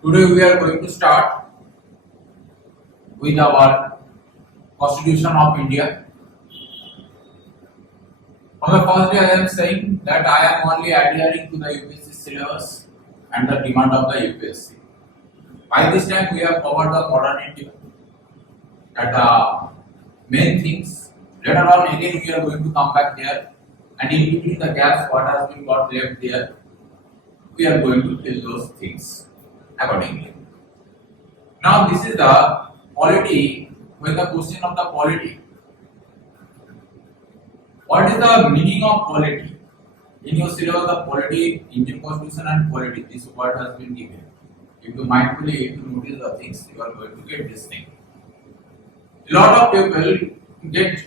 Today we are going to start with our Constitution of India. From the first day I am saying that I am only adhering to the UPSC syllabus and the demand of the UPSC. By this time we have covered the modernity and the main things. Later on again we are going to come back there, and in between the gaps what has been got left there, we are going to fill those things accordingly. Now this is the polity. When the question of the polity, what is the meaning of polity? In your syllabus, the polity, Indian Constitution and polity, this word has been given. If you mindfully notice the things, you are going to get this thing. A lot of people get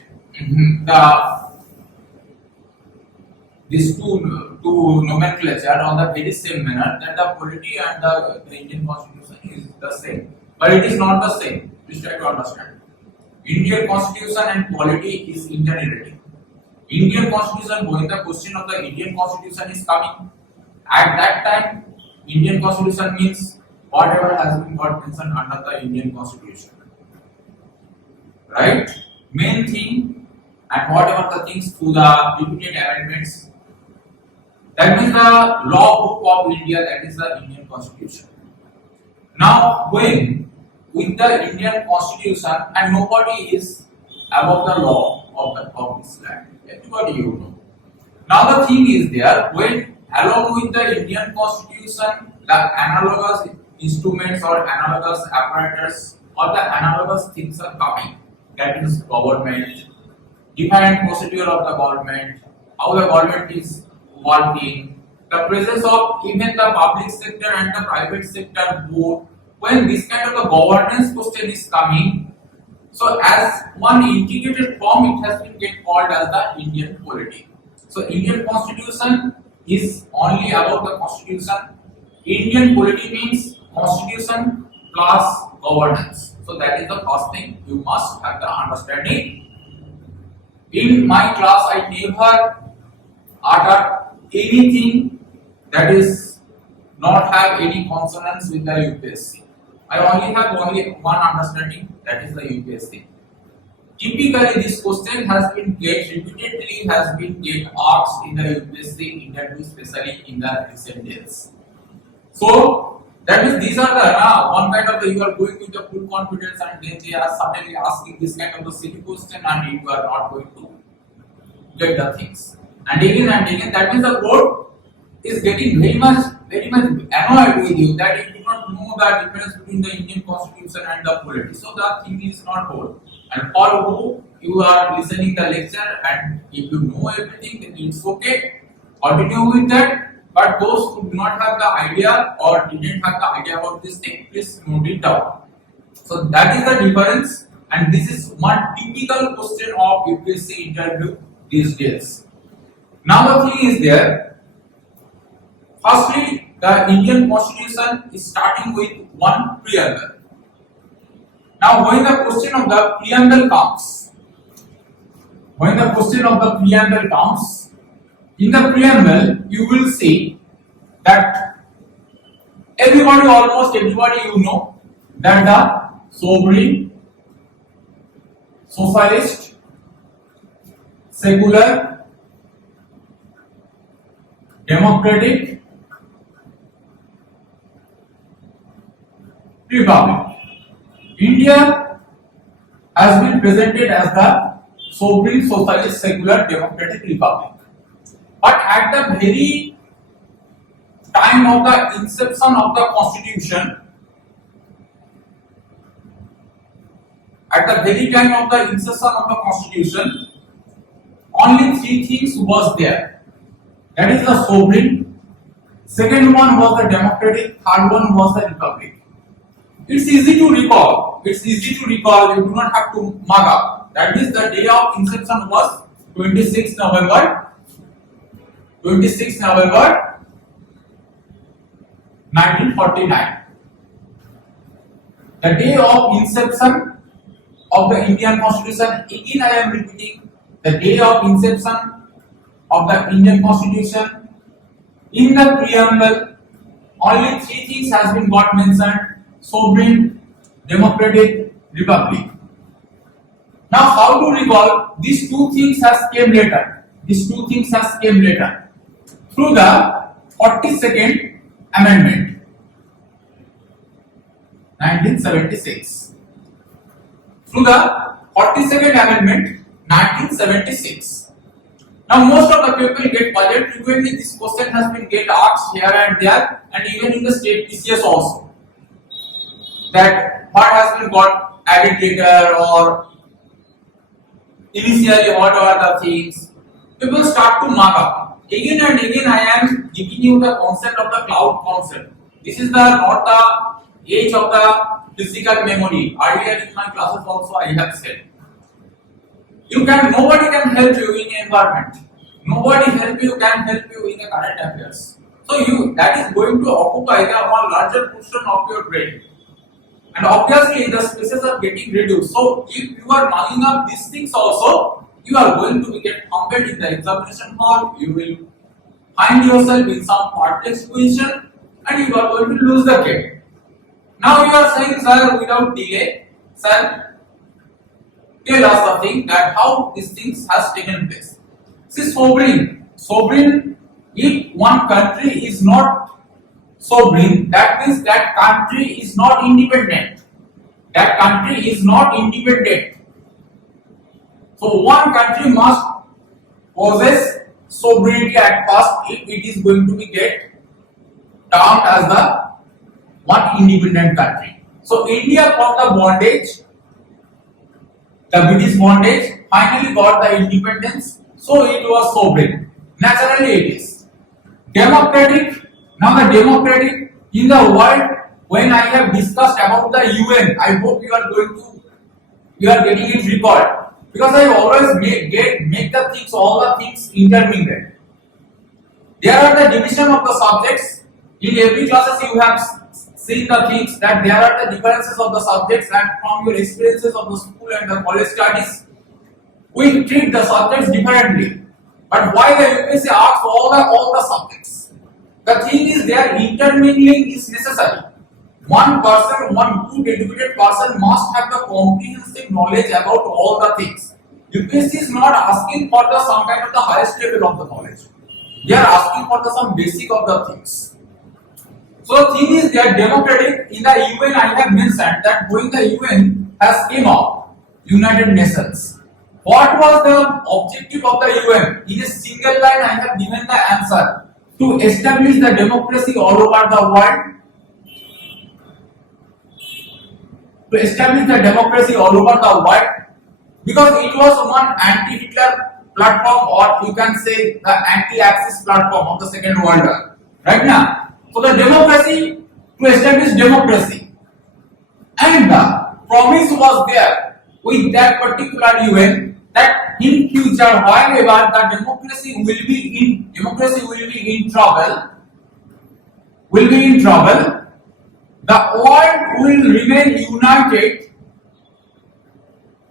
these two nomenclature on the very same manner, that the polity and the Indian Constitution is the same, but it is not the same. Please try to understand. Indian Constitution and polity is interrelated. Indian Constitution, when the question of the Indian Constitution is coming, at that time Indian Constitution means whatever has been got mentioned under the Indian Constitution, right? Main thing, and whatever the things through the repeated amendments, that is the law book of India, that is the Indian Constitution. Now when with the Indian Constitution, and nobody is above the law of this land, everybody you know. Now the thing is there, when along with the Indian Constitution, the analogous instruments or analogous apparatus or the analogous things are coming. That is government, different procedure of the government, how the government is working, the presence of even the public sector and the private sector both. When this kind of a governance question is coming, so as one integrated form, it has been get called as the Indian polity. So Indian Constitution is only about the Constitution. Indian polity means Constitution plus governance. So that is the first thing you must have the understanding. In my class, I never utter anything that is not have any consonance with the UPSC. I only have one understanding, that is the UPSC. Typically, this question has been repeatedly asked in the UPSC interview, especially in the recent days. So that is, these are the one kind of you are going with the full confidence, and then they are suddenly asking this kind of the silly question, and you are not going to get the things. And again, that means the board is getting very much annoyed with you that you do not know the difference between the Indian Constitution and the polity. So the thing is not whole. And for who you are listening the lecture, and if you know everything, then it's okay. Continue with that. But those who do not have the idea or didn't have the idea about this thing, please note it down. So that is the difference, and this is one typical question of UPSC interview these days. Now the thing is there. Firstly, the Indian Constitution is starting with one preamble. Now, when the question of the preamble comes, in the preamble, you will see that almost everybody you know, that the sovereign, socialist, secular, democratic, republic. India has been presented as the sovereign, socialist, secular, democratic republic. But at the very time of the inception of the Constitution, only three things was there. That is the sovereign, second one was the democratic, third one was the republic. It's easy to recall. You do not have to mug up. That is, the day of inception was 26 November 1949. The day of inception of the Indian Constitution, again I am repeating, the day of inception of the Indian Constitution, in the preamble only three things has been got mentioned: sovereign, democratic, republic. Now, how to recall these two things has came later? These two things has came later through the 42nd Amendment, 1976. Through the 42nd Amendment, 1976. Now, most of the people get budget frequently. This question has been get asked here and there, and even in the state PCS also. That what has been got added later or initially what are the things? People start to mark up. Again and again, I am giving you the concept of the cloud concept. This is the not the age of the physical memory. Earlier in my classes also I have said. Nobody can help you in environment. Nobody can help you in the current affairs. So that is going to occupy the one larger portion of your brain. And obviously the spaces are getting reduced. So if you are marking up these things also, you are going to get humbled in the examination hall. You will find yourself in some perplexed position and you are going to lose the game. Now you are saying, sir, without delay, sir, tell us something that how these things has taken place. See, sovereign, if one country is not sovereign, that means that country is not independent. That country is not independent. So one country must possess sovereignty at first if it is going to be get termed as the one independent country. So India got the bondage, the British bondage, finally got the independence. So it was sovereign. Naturally it is. Democratic. Now the democratic in the world, when I have discussed about the UN, I hope you are getting it recalled. Because I always make the things, all the things intermingled. There are the division of the subjects. In every classes you have seen the things that there are the differences of the subjects, and from your experiences of the school and the college studies, we treat the subjects differently. But why the UPSC asks all the subjects? The thing is, their intermingling is necessary. One good educated person must have the comprehensive knowledge about all the things. UPSC is not asking for some kind of the highest level of the knowledge. They are asking for some basic of the things. So the thing is, they are democratic. In the UN, I have mentioned that when the UN has came out, United Nations, what was the objective of the UN? In a single line, I have given the answer: to establish the democracy all over the world. To establish the democracy all over the world, because it was one anti-Hitler platform, or you can say the anti-Axis platform of the Second World War. Right now, so the democracy, to establish democracy, and the promise was there with that particular UN that in future, wherever the democracy will be in trouble, the world will remain united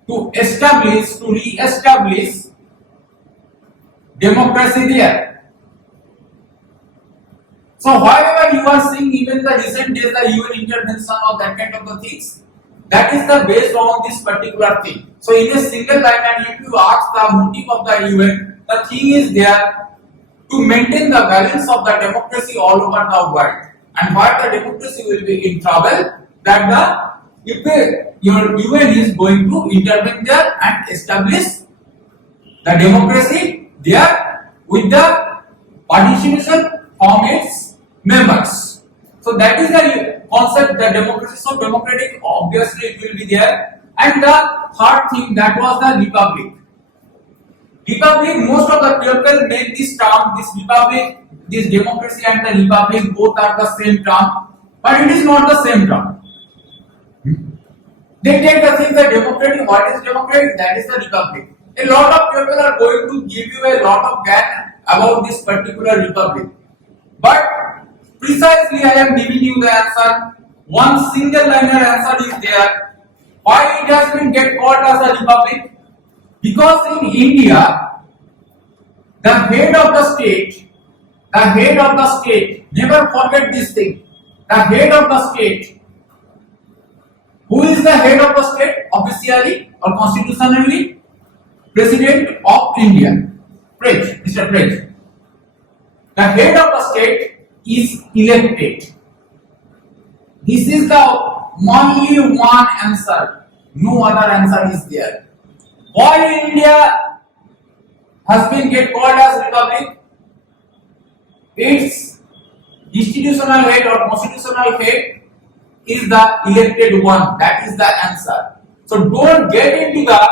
to re-establish democracy there. So however you are seeing even the recent days the UN intervention or that kind of the things, that is the based on this particular thing. So in a single line, and if you ask the motive of the UN, the thing is there to maintain the balance of the democracy all over the world. And why the democracy will be in trouble, that your UN is going to intervene there and establish the democracy there with the participation from its members. So that is the concept, the democracy. So democratic, obviously it will be there. And the third thing, that was the republic. Republic, most of the people make this term, this republic, this democracy and the republic, both are the same term, but it is not the same term. They take the thing that democratic, what is democratic? That is the republic. A lot of people are going to give you a lot of gap about this particular republic. But precisely I am giving you the answer. One single liner answer is there. Why it has been get called as a republic? Because in India, the head of the state the head of the state, never forget this thing, the head of the state, who is the head of the state officially or constitutionally? President of India, Mr. President. The head of the state is elected. This is the only one answer. No other answer is there. Why India has been get called as republic? Its institutional head or constitutional head is the elected one. That is the answer. So don't get into the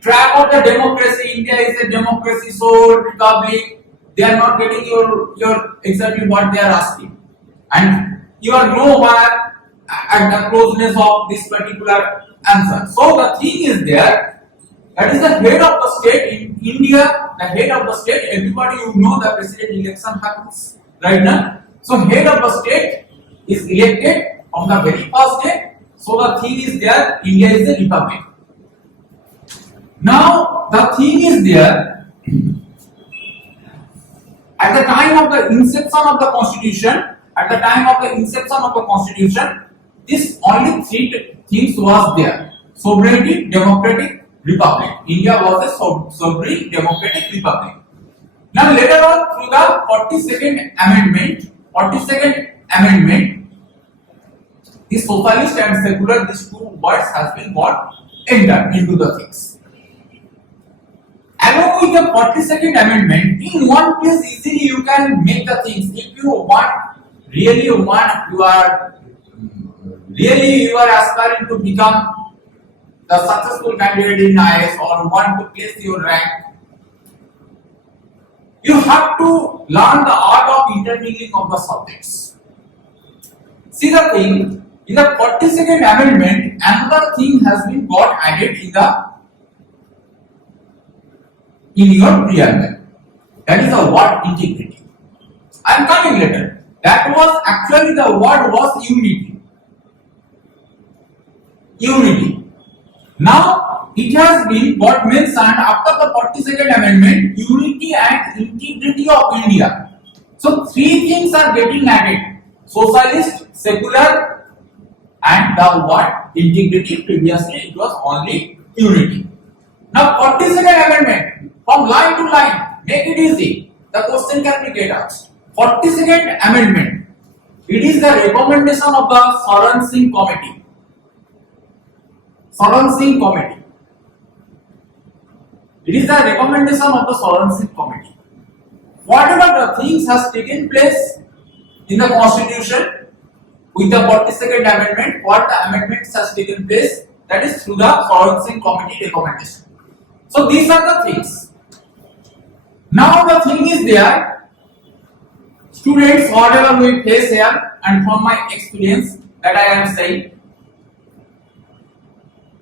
trap of the democracy. India is a democracy, so republic. They are not getting your exactly what they are asking, and you are nowhere at the closeness of this particular answer. So the thing is there. That is the head of the state in India. The head of the state. Everybody you know the president election happens right now. So head of the state is elected on the very first day. So the thing is there. India is a republic. Now the thing is there. At the time of the inception of the constitution, this only three things was there: sovereignty, democratic, republic. India was a sovereign democratic republic. Now later on, through the 42nd amendment, the socialist and secular, these two words has been got entered into the things. Along with the 42nd amendment, in one place easily you can make the things. If you really you are aspiring to become the successful candidate in IAS or want to place your rank, you have to learn the art of intermingling of the subjects. See the thing, in the 42nd amendment, another thing has been got added in your preamble. That is the word integrity. I am coming later. That was actually the word was unity. Unity. Now it has been got mentioned after the 42nd amendment, unity and integrity of India. So three things are getting added: socialist, secular, and the word integrity. Previously it was only unity. Now 42nd amendment, from line to line, make it easy. The question can be get asked. 42nd amendment, it is the recommendation of the Saran Singh committee. Saran Singh committee. It is the recommendation of the Saran Singh committee. Whatever the things has taken place in the constitution with the 42nd amendment, what the amendments has taken place, that is through the Saran Singh committee recommendation. So these are the things. Now the thing is there, students, whatever we face here, and from my experience that I am saying,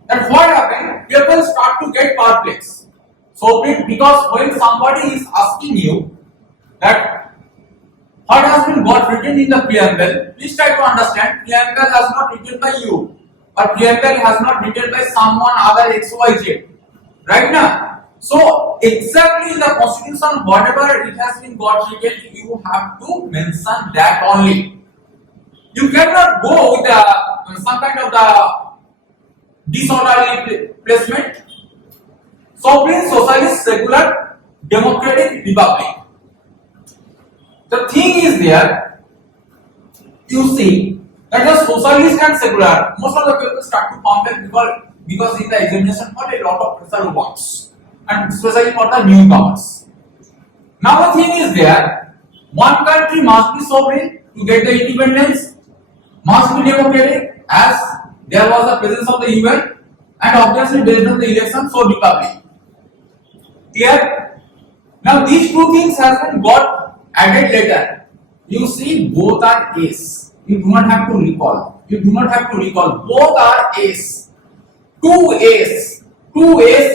that what happened, people start to get perplexed. So because when somebody is asking you that what has been got written in the preamble, please try to understand, preamble has not written by you, or preamble has not written by someone other XYZ. Right now, so exactly in the constitution, whatever it has been got written, you have to mention that only. You cannot go with some kind of the disorderly placement. Sovereign, socialist, secular, democratic, republic. The thing is there, you see that the socialist and secular, most of the people start to compare because in the examination hall a lot of pressure works, and especially for the newcomers. Now the thing is there, one country must be sovereign to get the independence, must be democratic as there was the presence of the UN, and obviously based on the election, so republic. Clear? Now these two things has been got added later. You see both are A's. You do not have to recall. Both are A's. Two A's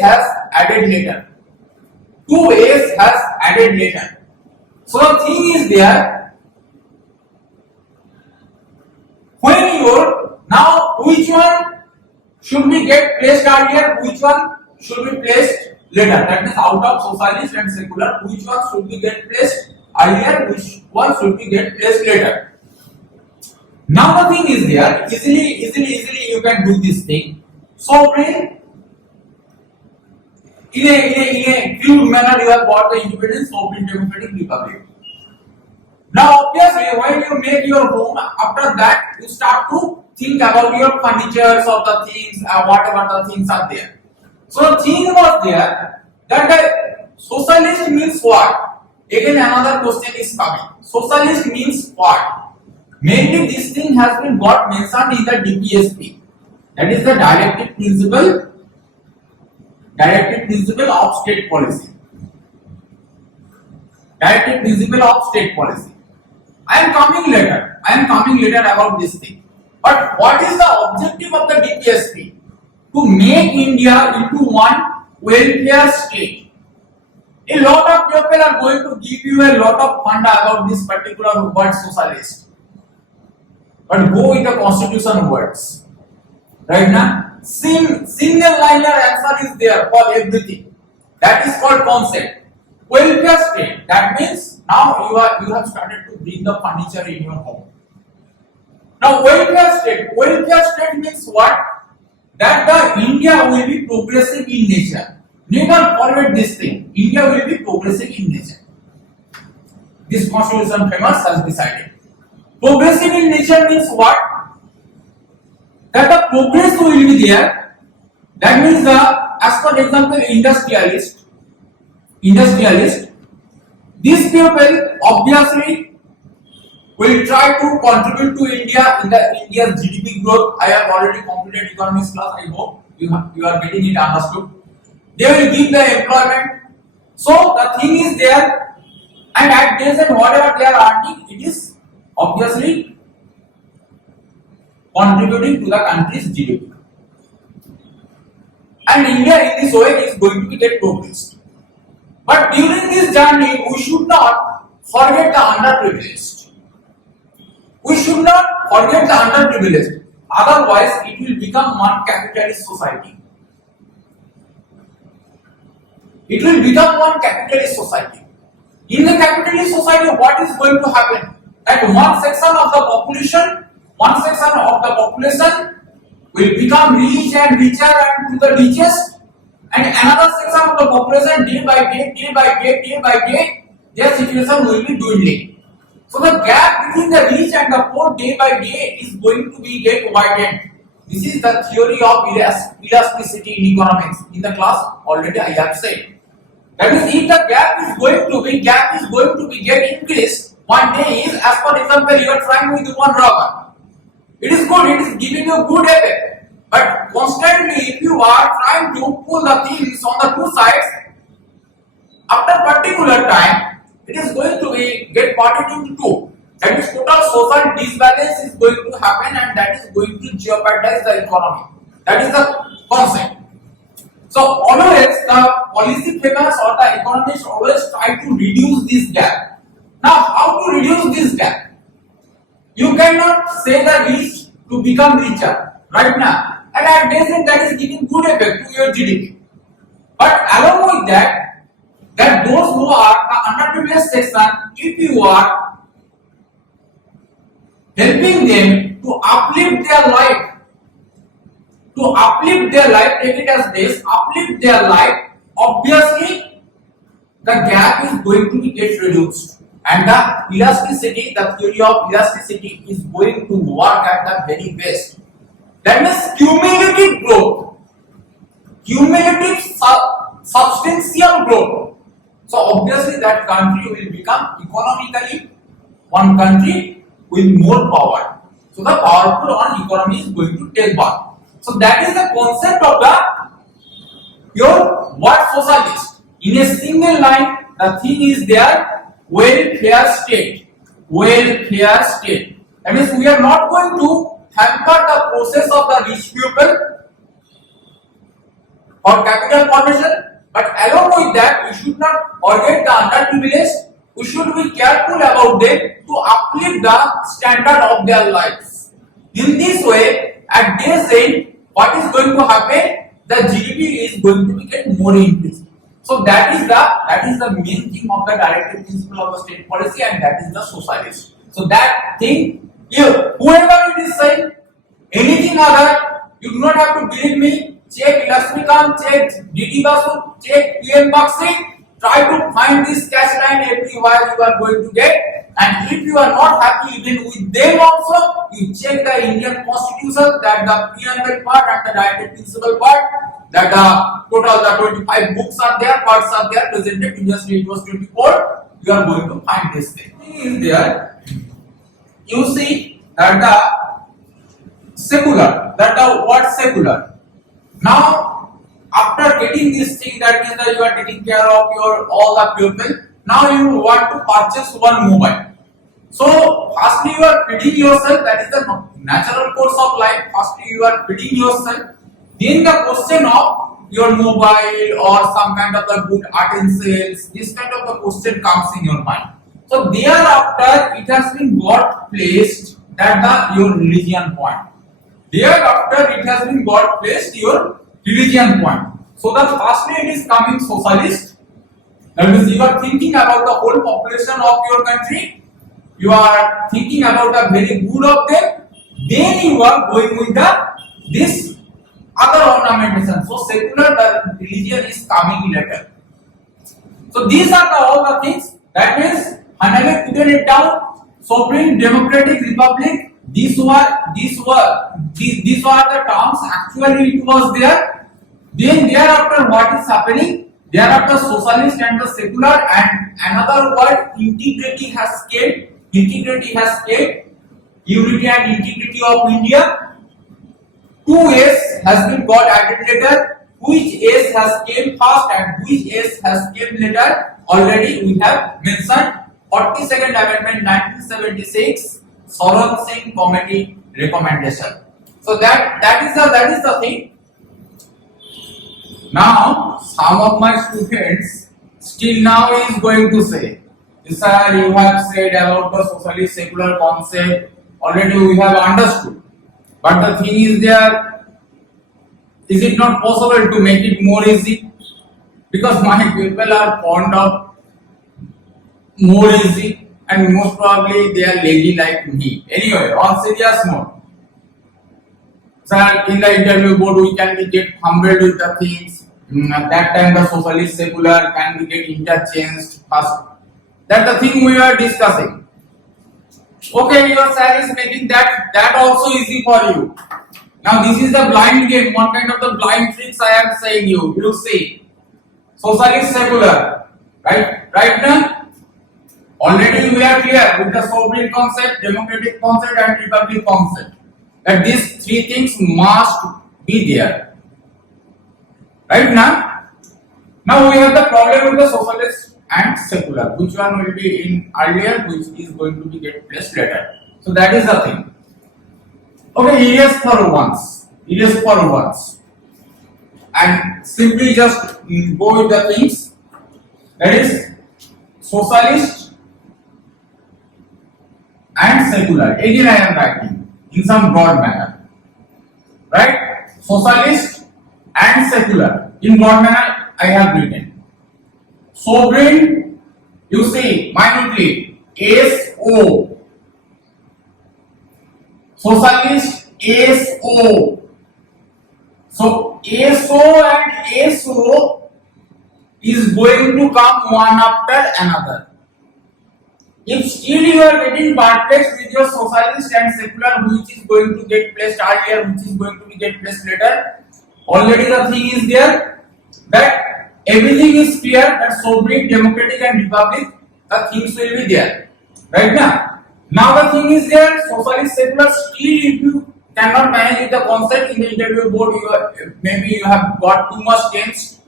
has added later. So the thing is there, when you're now, which one should be get placed earlier, which one should be placed later? That means out of socialist and secular, which one should be get placed earlier, which one should be get placed later. Now the thing is there, easily you can do this thing. Sovereign, in a crude manner you have got the independent sovereign democratic republic. Now obviously when you make your home, after that you start to think about your furnitures of the things, whatever the things are there. So the thing was there that the socialist means what? Again another question is coming. Socialist means what? Mainly this thing has been got mentioned in the DPSP. That is the directive principle of state policy. Directive principle of state policy. I am coming later about this thing. But what is the objective of the DPSP? To make India into one welfare state. A lot of people are going to give you a lot of funda about this particular word socialist. But go with the constitution words. Right now, single liner answer is there for everything. That is called concept. Welfare state. That means now you have started to bring the furniture in your home. Now welfare state means what? That the India will be progressive in nature. Never forget this thing. India will be progressive in nature. This constitution famous has decided. Progressive in nature means what? That the progress will be there. That means as for example, industrialist. These people obviously will try to contribute to India in the India's GDP growth. I have already completed economics class. I hope you are getting it understood. They will give the employment. So the thing is there, and at present whatever they are earning, it is obviously contributing to the country's GDP. And India in this way is going to get progress. But during this journey, we should not forget the underprivileged. We should not forget the underprivileged. Otherwise, it will become one capitalist society. It will become one capitalist society. In the capitalist society, what is going to happen? That one section of the population will become rich and richer and to the richest, and another section of the population day by day, their situation will be dwindling. So the gap between the rich and the poor day by day is going to be get widened. This is the theory of elasticity in economics. In the class already I have said. That is, if the gap is going to be get increased, one day is, as for example, you are trying with one rubber. It is good, it is giving you good effect. But constantly, if you are trying to pull the things on the two sides, after particular time, it is going to be get parted into two. That is, total social disbalance is going to happen, and that is going to jeopardize the economy. That is the concept. So always the policy makers or the economists always try to reduce this gap. Now, how to reduce this gap? You cannot say the rich to become richer right now, and at present that is giving good effect to your GDP. But along with that those who are the underprivileged section, if you are helping them to uplift their life, take it as this, uplift their life, obviously the gap is going to be get reduced. And the elasticity, the theory of elasticity is going to work at the very best. That means cumulative growth, substantial growth. So obviously that country will become economically one country with more power. So the powerful one economy is going to take birth. So that is the concept of your word socialist. In a single line, the thing is there. Welfare state. That means we are not going to hamper the process of the rich people or capital formation, but along with that, we should not forget the underprivileged. We should be careful about them to uplift the standard of their lives. In this way, at this end, what is going to happen? The GDP is going to get more increased. So that is the main thing of the directive principle of the state policy, and that is the socialist. So that thing, whoever it is saying anything other, you do not have to believe me. Check Lakshmikant, check DD Basu, check PM Bakshi. Try to find this cash line everywhere you are going to get. And if you are not happy even with them also, you check the Indian Constitution, that the preamble part and the directive principle part, that the total the 25 books are there, parts are there, presented in just it was 24. You are going to find this thing. Is there? You see that the secular, that the word secular. Now, after getting this thing, that means that you are taking care of your all the people. Now you want to purchase one mobile. So firstly you are feeding yourself. That is the natural course of life. Firstly you are feeding yourself. Then the question of your mobile or some kind of the good utensils, this kind of the question comes in your mind. So thereafter it has been got placed that your religion point. Thereafter it has been got placed your religion point. So the firstly it is coming socialist. That means you are thinking about the whole population of your country. You are thinking about the very good of them. Then you are going with this other ornamentation. So secular, the religion is coming later. So these are all the things. That means finally put it down. Sovereign democratic republic. These were the terms. Actually, it was there. Then thereafter, what is happening? Thereafter, socialist and the secular, and another word, integrity has came. Integrity has came. Unity and integrity of India. 2S has been got added later. Which S has came first and which S has came later? Already we have mentioned. 42nd Amendment 1976. Soran Singh Committee recommendation. So that is the thing. Now some of my students still now is going to say, sir, you have said about the socialist secular concept, already we have understood. But the thing is there, is it not possible to make it more easy? Because my people are fond of more easy, and most probably they are lazy like me. Anyway, on serious note, sir, in the interview board we can be get humbled with the things. At that time the socialist secular can be get interchanged first. That's the thing we are discussing. Okay, your sir is making that also easy for you. Now this is the blind game, one kind of the blind tricks I am saying you. You see, socialist secular, right now. Already we are clear with the sovereign concept, democratic concept and republic concept. That these three things must be there. Right now? Now we have the problem with the socialist and secular. Which one will be in earlier, which is going to be get placed later. So that is the thing. Okay, erase for once. Erase for once. And simply just go with the things. That is socialist and secular. Again I am writing in some broad manner. Right? Socialist and secular. In broad manner I have written. Sovereign, you see, minutely, SO. Socialist, SO. So SO and SO is going to come one after another. If still you are getting perplexed with your socialist and secular, which is going to get placed earlier, which is going to be get placed later, already the thing is there that everything is clear that sovereign, democratic and republic, the things will be there. Right now? Now the thing is there, socialist, secular, still if you cannot manage with the concept in the interview board, maybe you have got too much changed,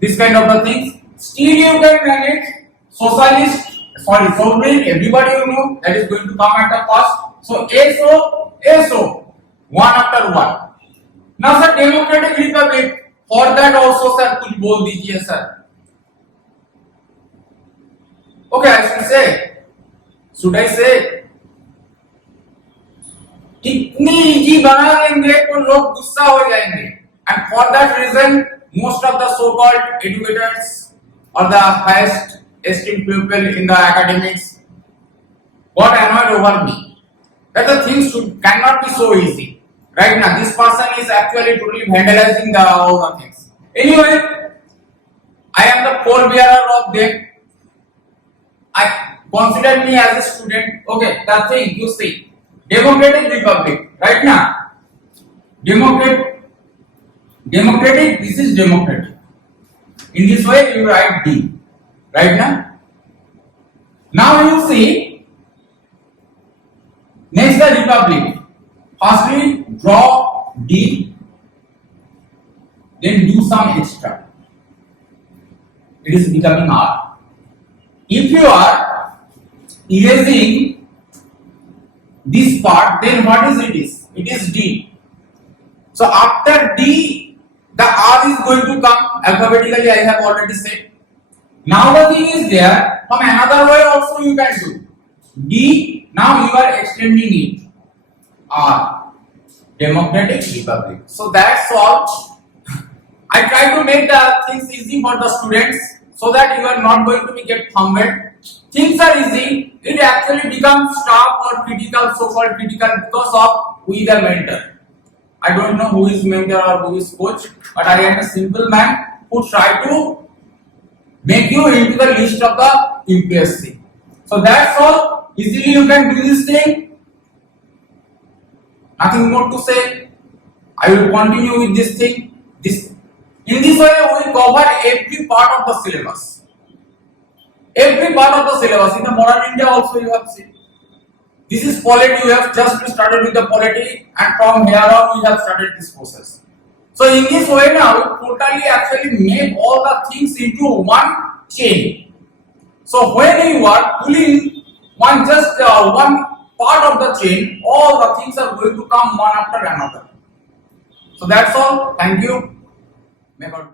this kind of the things, still you can manage socialist, sovereign, everybody you know, that is going to come at the first. So SO, one after one. Now sir, democratic republic, for that also sir, कुछ बोल दीजिए sir. Okay, should I say? इतनी easy बना देंगे तो लोग गुस्सा हो जाएंगे. And for that reason, most of the so-called educators, or the highest esteemed pupil in the academics got annoyed over me. That the things cannot be so easy. Right now, this person is actually totally vandalizing all the things. Anyway, I am the pallbearer of them. I consider me as a student. Okay, the thing you see, democratic republic. Right now, democratic. This is democratic. In this way, you write D. Right now. Now you see. Next, the republic. Firstly, draw D. Then do some extra. It is becoming R. If you are erasing this part, then what is it is? It is D. So after D, the R is going to come alphabetically. I have already said. Now the thing is there. From another way also you can do. D. Now you are extending it. R. Democratic Republic. So that's all. I try to make the things easy for the students, so that you are not going to be get fumbled. Things are easy. It actually becomes tough or critical, so-called critical, because of who is the mentor. I don't know who is mentor or who is coach, but I am a simple man who try to make you into the list of the UPSC. So that's all. Easily you can do this thing. Nothing more to say. I will continue with this thing. In this way, we cover every part of the syllabus. Every part of the syllabus. In the modern India also you have seen. This is polity. You have just started with the polity, and from here on we have started this process. So in this way now, we totally actually make all the things into one chain. So when you are pulling one part of the chain, all the things are going to come one after another. So that's all. Thank you. May God bless.